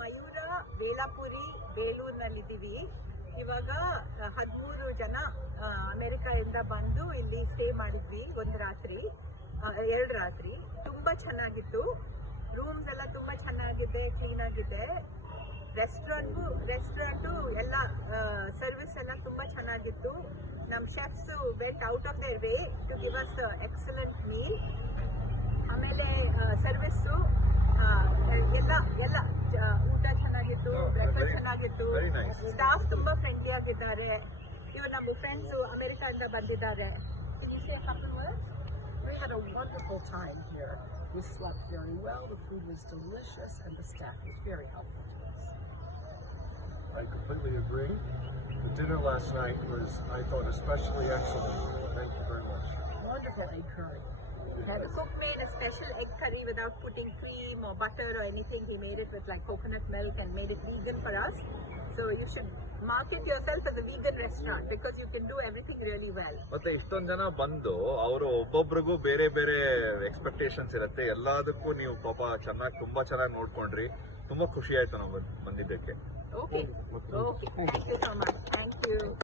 ಮಯೂರ ವೇಳಾಪುರಿ ಬೇಲೂರಿನಲ್ಲಿದ್ದೀವಿ. ಇವಾಗ 13 ಜನ ಅಮೆರಿಕಾದಿಂದ ಬಂದು ಇಲ್ಲಿ ಸ್ಟೇ ಮಾಡಿದ್ವಿ. 2 ರಾತ್ರಿ ತುಂಬಾ ಚೆನ್ನಾಗಿತ್ತು. ರೂಮ್ಸ್ ಎಲ್ಲ ತುಂಬಾ ಚೆನ್ನಾಗಿದೆ, ಕ್ಲೀನ್ ಆಗಿದೆ. ರೆಸ್ಟೋರೆಂಟು ಎಲ್ಲ ಸರ್ವಿಸ್ ಎಲ್ಲ ತುಂಬಾ ಚೆನ್ನಾಗಿತ್ತು. ನಮ್ಮ chefs went out of their way to give us excellent meal. ಆಮೇಲೆ ಸರ್ವಿಸ್ಸು ಎಲ್ಲ ಊಟ ಚೆನ್ನಾಗಿತ್ತು, ಬ್ರೇಕ್ಫಾಸ್ಟ್ ಚೆನ್ನಾಗಿತ್ತು. ಸ್ಟಾಫ್ ತುಂಬಾ ಫ್ರೆಂಡ್ಲಿ ಆಗಿದ್ದಾರೆ. ಇವರು ನಮ್ಮ ಫ್ರೆಂಡ್ಸ್ ಅಮೆರಿಕಾದಿಂದ ಬಂದಿದ್ದಾರೆ. We had a wonderful time here. We slept very well, the food was delicious, and the staff was very helpful to us. I completely agree. The dinner last night was, I thought, especially excellent. Thank you very much. Wonderful egg curry. The cook made a special egg curry without putting cream or butter or anything. He made it with like coconut milk and made it vegan for us. So you should market yourself as a vegan restaurant because you can do everything really well. ಮತ್ತೆ ಇಷ್ಟೊಂದು ಜನ ಬಂದು ಅವರು ಒಬ್ಬೊಬ್ರಿಗೂ ಬೇರೆ ಬೇರೆ expectations ಇರುತ್ತೆ. ಎಲ್ಲದಕ್ಕೂ ನೀವು ಪಾಪ ತುಂಬಾ ಚೆನ್ನಾಗಿ ನೋಡ್ಕೊಂಡ್ರಿ. ತುಂಬಾ ಖುಷಿ ಆಯ್ತು ನಾವು ಬಂದಿದ್ದಕ್ಕೆ. Okay. Thank you so much. Thank you.